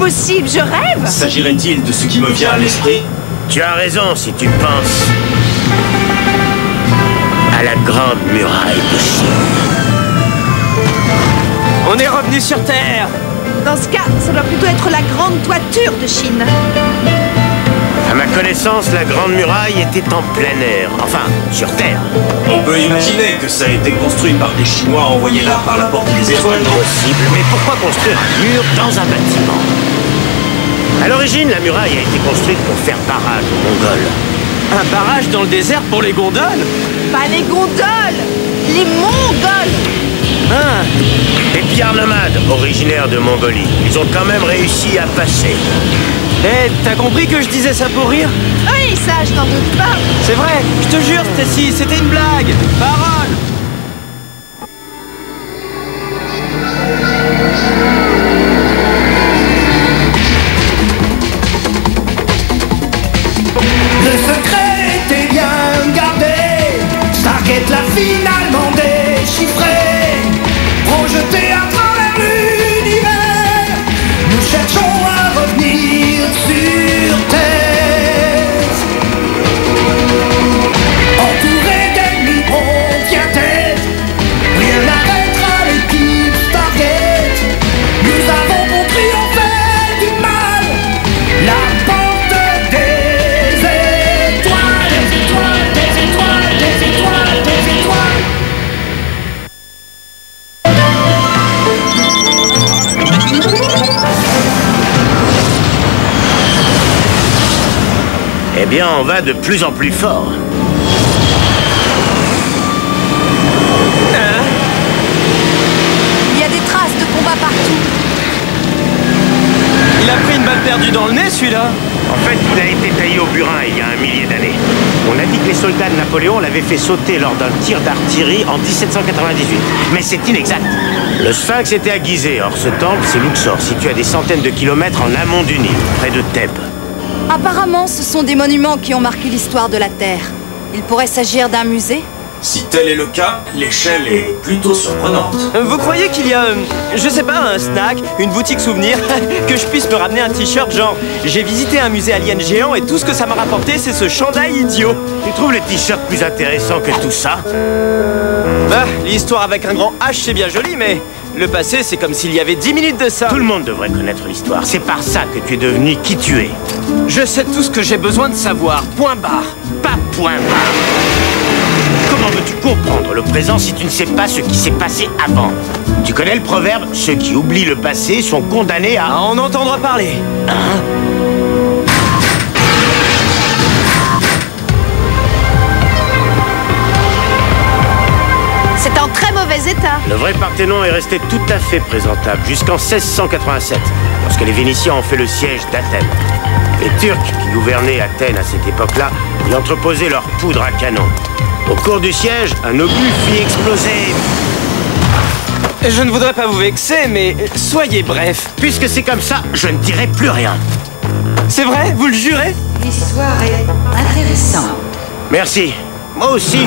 possible, je rêve. S'agirait-il de ce qui me vient à l'esprit? Tu as raison si tu penses à la grande muraille de Chine. On est revenu sur Terre. Dans ce cas, ça doit plutôt être la grande toiture de Chine. À ma connaissance, la grande muraille était en plein air, enfin, sur Terre. On peut imaginer que ça a été construit par des Chinois envoyés là par la porte des étoiles, non? Possible, mais pourquoi construire un mur dans un bâtiment? À l'origine, la muraille a été construite pour faire barrage aux Mongols. Un barrage dans le désert pour les gondoles? Pas les gondoles, les Mongols. Ah, Les pierres nomades, originaires de Mongolie, ils ont quand même réussi à passer. eh, t'as compris que je disais ça pour rire? Oui, ça, je t'en doute pas. C'est vrai, je te jure, Stacy, c'était une blague. Parole. Le secret était bien gardé. Stargate l'a finalement déchiffré. Projeté à travers l'univers, nous cherchons à revenir sur Terre. Entouré d'ennemis, on tient tête. Rien n'arrêtera l'équipe Stargate. Nous avons pour triompher du mal la porte des étoiles. Des étoiles, des étoiles, des étoiles, des étoiles. Eh bien, on va de plus en plus fort. Il y a des traces de combat partout. Il a pris une balle perdue dans le nez, celui-là. En fait, il a été taillé au burin il y a 1 millier d'années. On a dit que les soldats de Napoléon l'avaient fait sauter lors d'un tir d'artillerie en 1798. Mais c'est inexact. Le Sphinx était à Gizeh. Or, ce temple, c'est Luxor, situé à des centaines de kilomètres en amont du Nil, près de Thèbes. Apparemment, ce sont des monuments qui ont marqué l'histoire de la Terre. Il pourrait s'agir d'un musée? Si tel est le cas, l'échelle est plutôt surprenante. Vous croyez qu'il y a, je sais pas, un snack, une boutique souvenir, que je puisse me ramener un t-shirt genre j'ai visité un musée alien géant et tout ce que ça m'a rapporté, c'est ce chandail idiot. Tu trouves les t-shirts plus intéressants que tout ça? Bah, l'histoire avec un grand H, c'est bien joli, mais le passé, c'est comme s'il y avait 10 minutes de ça. Tout le monde devrait connaître l'histoire. C'est par ça que tu es devenu qui tu es. Je sais tout ce que j'ai besoin de savoir, point barre. Pas point barre. Comment veux-tu comprendre le présent si tu ne sais pas ce qui s'est passé avant? Tu connais le proverbe « Ceux qui oublient le passé sont condamnés à... » Ah, on entendra parler. Hein? C'est en très mauvais état. Le vrai Parthénon est resté tout à fait présentable jusqu'en 1687, lorsque les Vénitiens ont fait le siège d'Athènes. Les Turcs qui gouvernaient Athènes à cette époque-là y entreposaient leur poudre à canon. Au cours du siège, un obus fit exploser... Je ne voudrais pas vous vexer, mais soyez bref. Puisque c'est comme ça, je ne dirai plus rien. C'est vrai, vous le jurez? L'histoire est intéressante. Merci. Moi aussi.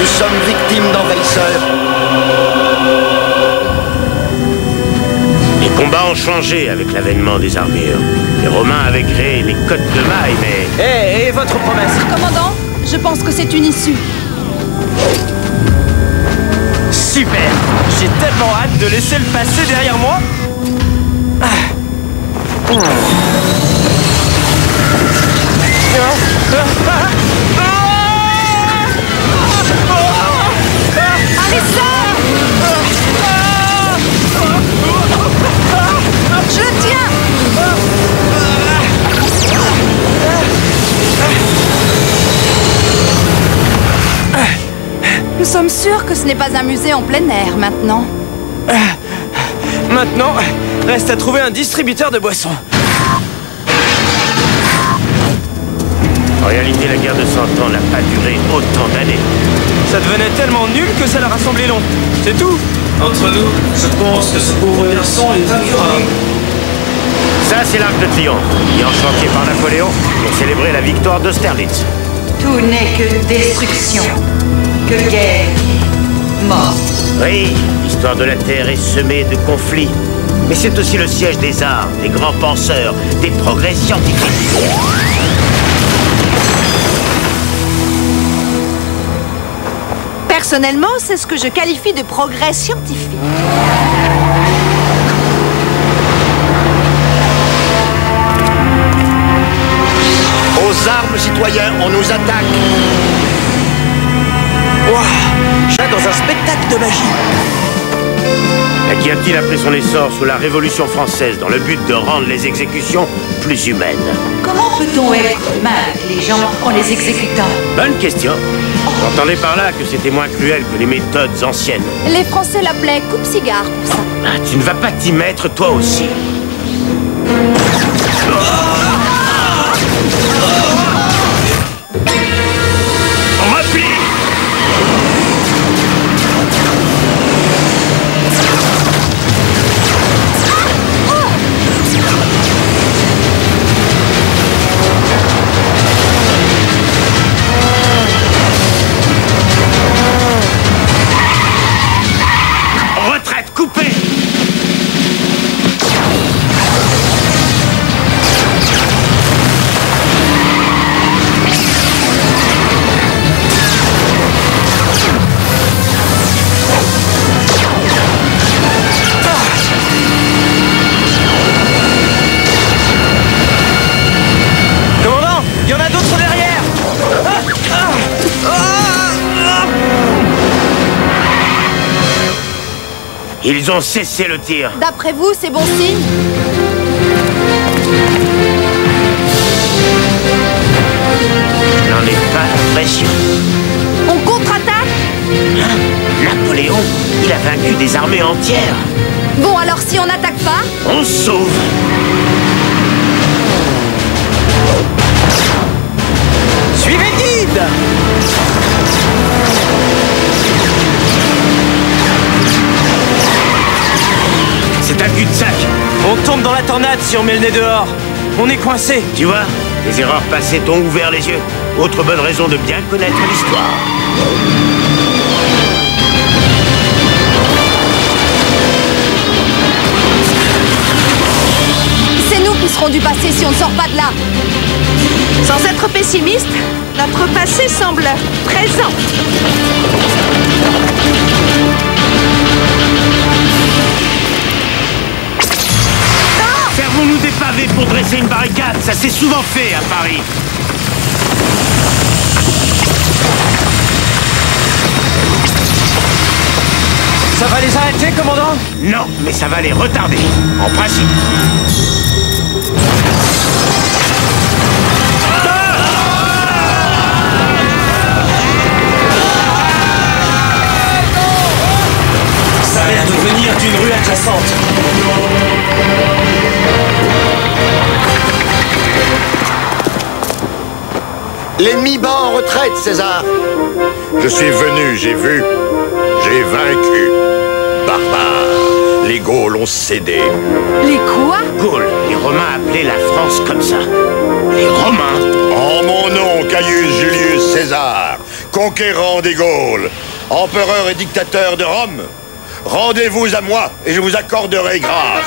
Nous sommes victimes d'envahisseurs. Les combats ont changé avec l'avènement des armures. Les Romains avaient créé les côtes de mailles, mais... Et votre promesse? Commandant, je pense que c'est une issue. Super! J'ai tellement hâte de laisser le passé derrière moi. Je le tiens. Nous sommes sûrs que ce n'est pas un musée en plein air maintenant. Maintenant, reste à trouver un distributeur de boissons. En réalité, la guerre de 100 ans n'a pas duré autant d'années. Ça devenait tellement nul que ça leur a semblé long. C'est tout. Entre nous, je pense que ce pauvre garçon est incurable. Ça, c'est l'Arc de Triomphe, mis en chantier par Napoléon pour célébrer la victoire d'Austerlitz. Tout n'est que destruction. que guerre, mort. Oui, l'histoire de la Terre est semée de conflits. Mais c'est aussi le siège des arts, des grands penseurs, des progrès scientifiques. Personnellement, c'est ce que je qualifie de progrès scientifique. Aux armes, citoyens, on nous attaque. Waouh! J'ai dans un spectacle de magie. La guillotine a pris son essor sous la Révolution française dans le but de rendre les exécutions plus humaines. Comment peut-on être humain avec les gens en les exécutant? Bonne question. J'entendais par là que c'était moins cruel que les méthodes anciennes. Les Français l'appelaient coupe-cigare pour ça. Ah, tu ne vas pas t'y mettre, toi aussi. Repli! Retraite coupée! Commandant, il y en a d'autres derrière. Ils ont cessé le tir. D'après vous, c'est bon signe? Je n'en ai pas l'impression. On contre-attaque? Napoléon, il a vaincu des armées entières. Bon, alors si on n'attaque pas? On se sauve. Suivez le guide. C'est un cul-de-sac. On tombe dans la tornade si on met le nez dehors. On est coincé. Tu vois, tes erreurs passées t'ont ouvert les yeux. Autre bonne raison de bien connaître l'histoire. C'est nous qui serons du passé si on ne sort pas de là. Sans être pessimiste, notre passé semble présent. Servons-nous des pavés pour dresser une barricade. Ça s'est souvent fait à Paris. Ça va les arrêter, commandant? Non, mais ça va les retarder. En principe. Ça a l'air de venir d'une rue adjacente. L'ennemi bat en retraite, César. Je suis venu, j'ai vu. J'ai vaincu. Barbares. Les Gaules ont cédé. Les quoi? Gaulle, les Romains appelaient la France comme ça. Les Romains. En mon nom, Caius Julius César, conquérant des Gaules, empereur et dictateur de Rome, rendez-vous à moi et je vous accorderai grâce.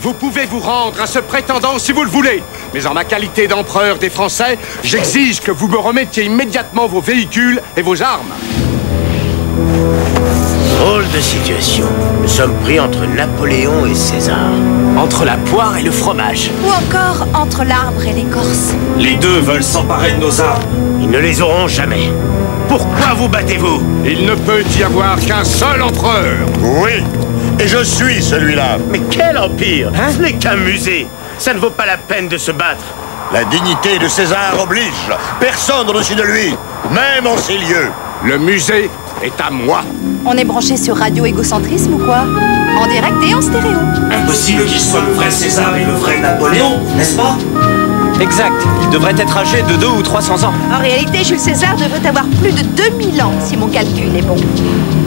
Vous pouvez vous rendre à ce prétendant si vous le voulez. Mais en ma qualité d'empereur des Français, j'exige que vous me remettiez immédiatement vos véhicules et vos armes. Drôle de situation. Nous sommes pris entre Napoléon et César. Entre la poire et le fromage. Ou encore entre l'arbre et l'écorce. Les deux veulent s'emparer de nos armes. Ils ne les auront jamais. Pourquoi vous battez-vous? Il ne peut y avoir qu'un seul empereur. Oui, et je suis celui-là. Mais quel empire, hein? Ce n'est qu'un musée. Ça ne vaut pas la peine de se battre. La dignité de César oblige. Personne au-dessus de lui, même en ces lieux. Le musée est à moi. On est branché sur radio égocentrisme ou quoi? En direct et en stéréo. Impossible qu'il soit le vrai César et le vrai Napoléon, n'est-ce pas? Exact. Il devrait être âgé de 200 ou 300 ans. En réalité, Jules César devrait avoir plus de 2000 ans, si mon calcul est bon.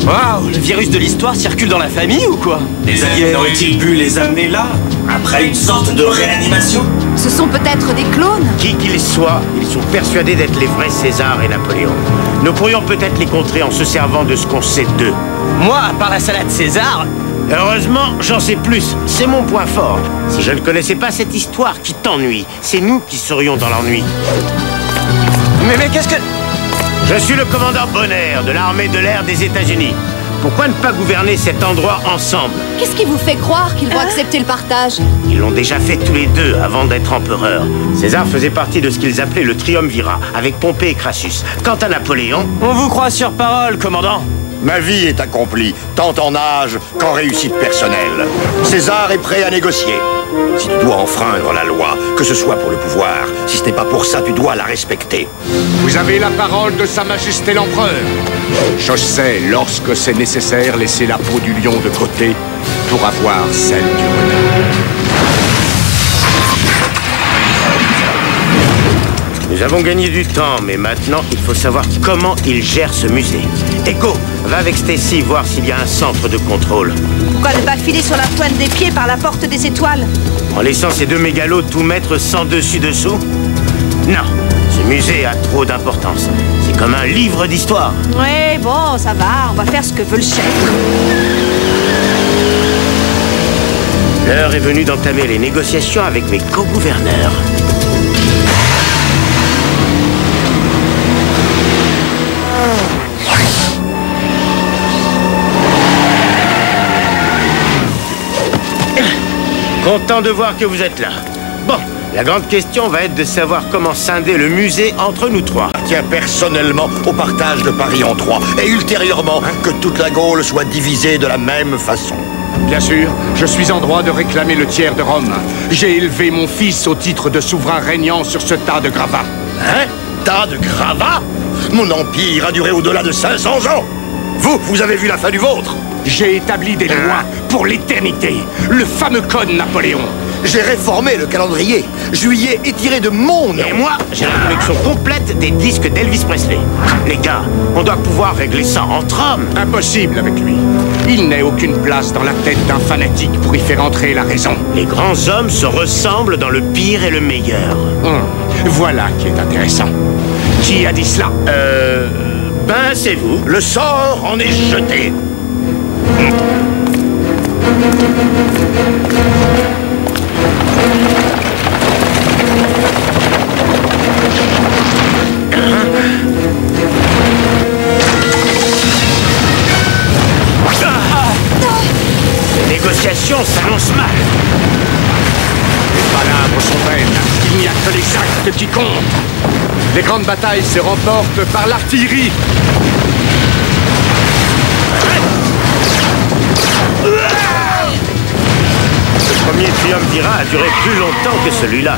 Waouh, le virus de l'histoire circule dans la famille ou quoi? Les Aliens auraient-ils pu les amener là? Après une sorte de réanimation? Ce sont peut-être des clones? Qui qu'ils soient, ils sont persuadés d'être les vrais César et Napoléon. Nous pourrions peut-être les contrer en se servant de ce qu'on sait d'eux. Moi, à part la salade César... Heureusement, j'en sais plus. C'est mon point fort. Si je ne connaissais pas cette histoire qui t'ennuie, c'est nous qui serions dans l'ennui. Mais qu'est-ce que... Je suis le commandant Bonner de l'armée de l'air des États-Unis. Pourquoi ne pas gouverner cet endroit ensemble? Qu'est-ce qui vous fait croire qu'ils vont accepter le partage? Ils l'ont déjà fait tous les deux avant d'être empereurs. César faisait partie de ce qu'ils appelaient le triumvirat, avec Pompée et Crassus. Quant à Napoléon... On vous croit sur parole, commandant. Ma vie est accomplie, tant en âge qu'en réussite personnelle. César est prêt à négocier. Si tu dois enfreindre la loi, que ce soit pour le pouvoir, si ce n'est pas pour ça, tu dois la respecter. Vous avez la parole de Sa Majesté l'Empereur. Je sais, lorsque c'est nécessaire, laisser la peau du lion de côté pour avoir celle du renard. Nous avons gagné du temps, mais maintenant, il faut savoir comment ils gèrent ce musée. Echo, va avec Stacy voir s'il y a un centre de contrôle. Pourquoi ne pas filer sur la pointe des pieds par la porte des étoiles? En laissant ces deux mégalos tout mettre sans dessus-dessous? Non, ce musée a trop d'importance. C'est comme un livre d'histoire. Ouais, bon, ça va, on va faire ce que veut le chef. L'heure est venue d'entamer les négociations avec mes co-gouverneurs. Content de voir que vous êtes là. Bon, la grande question va être de savoir comment scinder le musée entre nous trois. Tiens personnellement au partage de Paris en trois, et ultérieurement que toute la Gaule soit divisée de la même façon. Bien sûr, je suis en droit de réclamer le tiers de Rome. J'ai élevé mon fils au titre de souverain régnant sur ce tas de gravats. Hein? Tas de gravats? Mon empire a duré au-delà de 500 ans. Vous avez vu la fin du vôtre? J'ai établi des lois pour l'éternité. Le fameux code Napoléon. J'ai réformé le calendrier. Juillet est tiré de mon nom. Et moi, j'ai la collection complète des disques d'Elvis Presley. Les gars, on doit pouvoir régler ça entre hommes. Impossible avec lui. Il n'est aucune place dans la tête d'un fanatique pour y faire entrer la raison. Les grands hommes se ressemblent dans le pire et le meilleur. Voilà qui est intéressant. Qui a dit cela? Ben, c'est vous. Le sort en est jeté. Les négociations s'annoncent mal. Les palabres sont vaines. Il n'y a que les actes qui comptent. Les grandes batailles se remportent par l'artillerie. Le premier triumvirat a duré plus longtemps que celui-là.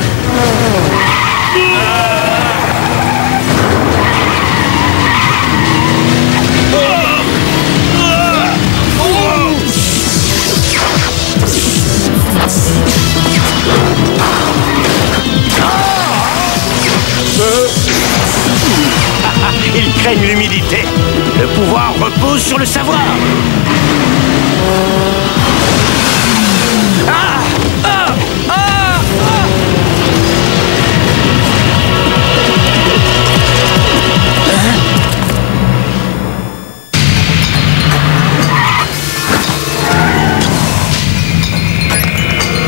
Ils craignent l'humidité. Le pouvoir repose sur le savoir.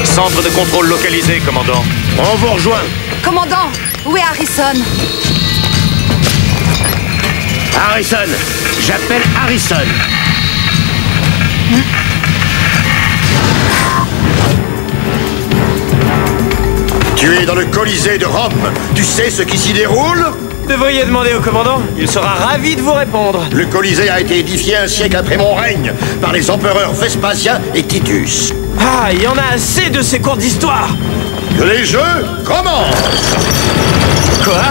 Centre de contrôle localisé, commandant. On vous rejoint. Commandant, où est Harrison? Harrison, j'appelle Harrison. Tu es dans le Colisée de Rome. Tu sais ce qui s'y déroule? Devriez demander au commandant. Il sera ravi de vous répondre. Le Colisée a été édifié un siècle après mon règne par les empereurs Vespasien et Titus. Ah, il y en a assez de ces cours d'histoire. Que les jeux commencent. Quoi?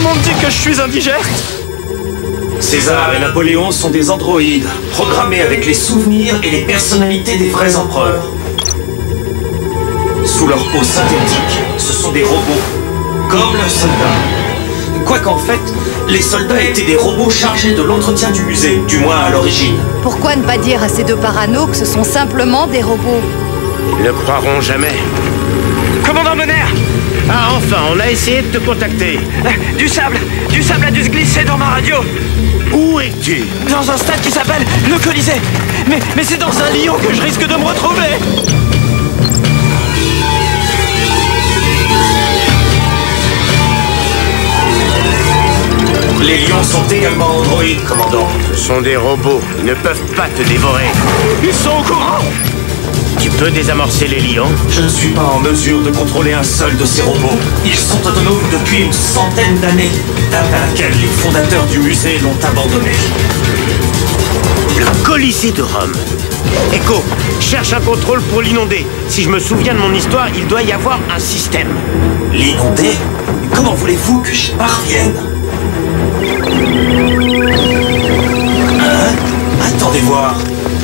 le monde dit que je suis indigeste. César et Napoléon sont des androïdes, programmés avec les souvenirs et les personnalités des vrais empereurs. Sous leur peau synthétique, ce sont des robots, comme leurs soldats. Quoiqu'en fait, les soldats étaient des robots chargés de l'entretien du musée, du moins à l'origine. Pourquoi ne pas dire à ces deux paranos que ce sont simplement des robots? Ils ne croiront jamais. Commandant Bonner! Ah, enfin, on a essayé de te contacter. Du sable a dû se glisser dans ma radio. Où es-tu? Dans un stade qui s'appelle le Colisée. Mais c'est dans un lion que je risque de me retrouver. Les lions sont également androïdes, commandant. Ce sont des robots. Ils ne peuvent pas te dévorer. Ils sont au courant. Tu peux désamorcer les lions? Je ne suis pas en mesure de contrôler un seul de ces robots. Ils sont autonomes depuis une centaine d'années, date à laquelle les fondateurs du musée l'ont abandonné. Le Colisée de Rome. Echo, cherche un contrôle pour l'inonder. Si je me souviens de mon histoire, il doit y avoir un système. L'inonder? Comment voulez-vous que j'y parvienne? Hein? Attendez voir.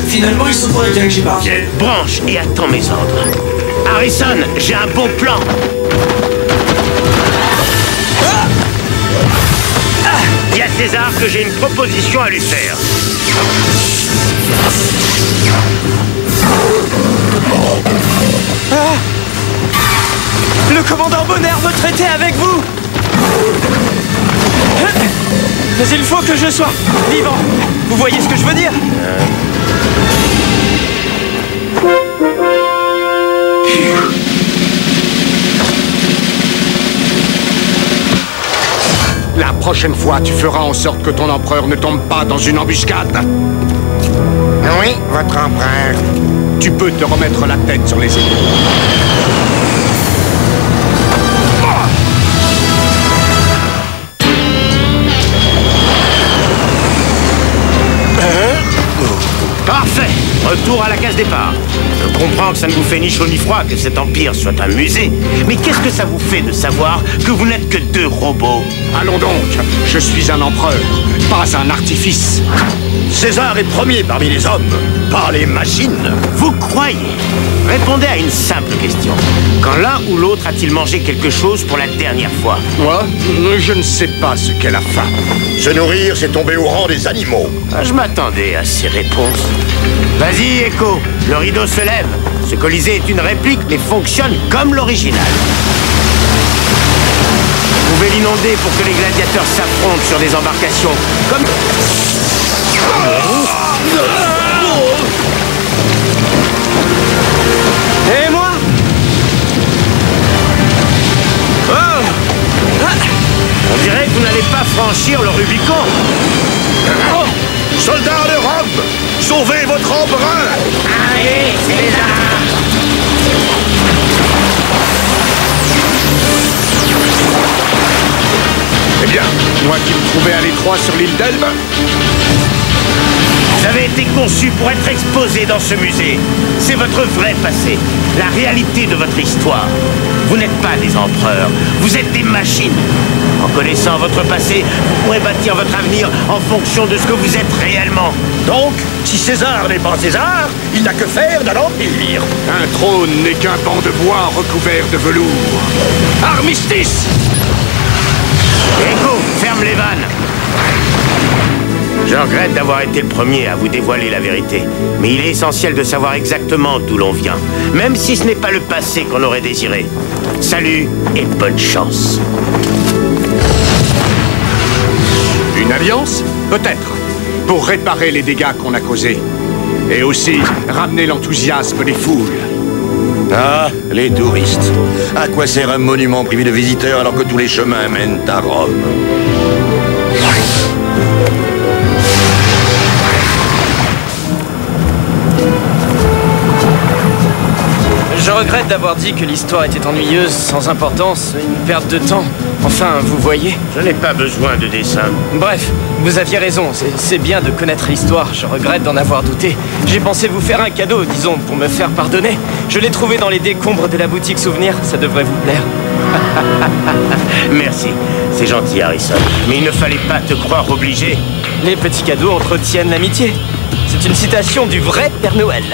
Finalement, il se pourrait bien que j'y parvienne. Branche et attends mes ordres. Harrison, j'ai un bon plan. Il y a César que j'ai une proposition à lui faire. Le commandant Bonner veut traiter avec vous. Mais il faut que je sois vivant. Vous voyez ce que je veux dire? La prochaine fois, tu feras en sorte que ton empereur ne tombe pas dans une embuscade. Oui, votre empereur. Tu peux te remettre la tête sur les épaules. Parfait. Retour à la case départ. Je comprends que ça ne vous fait ni chaud ni froid que cet empire soit un musée. Mais qu'est-ce que ça vous fait de savoir que vous n'êtes que deux robots? Allons donc, je suis un empereur, pas un artifice. César est premier parmi les hommes, pas les machines. Vous croyez? Répondez à une simple question. Quand l'un ou l'autre a-t-il mangé quelque chose pour la dernière fois? Moi, je ne sais pas ce qu'est la faim. Se nourrir, c'est tomber au rang des animaux. Je m'attendais à ces réponses. Vas-y, Echo, le rideau se lève. Ce Colisée est une réplique, mais fonctionne comme l'original. Vous pouvez l'inonder pour que les gladiateurs s'affrontent sur des embarcations, comme... Et moi? On dirait que vous n'allez pas franchir le Rubicon. Soldats de Rome, sauvez votre empereur! Allez, César! Eh bien, moi qui me trouvais à l'étroit sur l'île d'Elbe. Vous avez été conçu pour être exposé dans ce musée. C'est votre vrai passé, la réalité de votre histoire. Vous n'êtes pas des empereurs, vous êtes des machines. En connaissant votre passé, vous pourrez bâtir votre avenir en fonction de ce que vous êtes réellement. Donc, si César n'est pas César, il n'a que faire d'un empire. Un trône n'est qu'un banc de bois recouvert de velours. Armistice! Echo, ferme les vannes. Je regrette d'avoir été le premier à vous dévoiler la vérité. Mais il est essentiel de savoir exactement d'où l'on vient. Même si ce n'est pas le passé qu'on aurait désiré. Salut et bonne chance. Une alliance? Peut-être. Pour réparer les dégâts qu'on a causés. Et aussi ramener l'enthousiasme des foules. Ah, les touristes. À quoi sert un monument privé de visiteurs alors que tous les chemins mènent à Rome? Je regrette d'avoir dit que l'histoire était ennuyeuse, sans importance, une perte de temps. Enfin, vous voyez. Je n'ai pas besoin de dessin. Bref, vous aviez raison, c'est bien de connaître l'histoire. Je regrette d'en avoir douté. J'ai pensé vous faire un cadeau, disons, pour me faire pardonner. Je l'ai trouvé dans les décombres de la boutique Souvenir, ça devrait vous plaire. Merci. merci. C'est gentil, Harrison. Mais il ne fallait pas te croire obligé. Les petits cadeaux entretiennent l'amitié. C'est une citation du vrai Père Noël.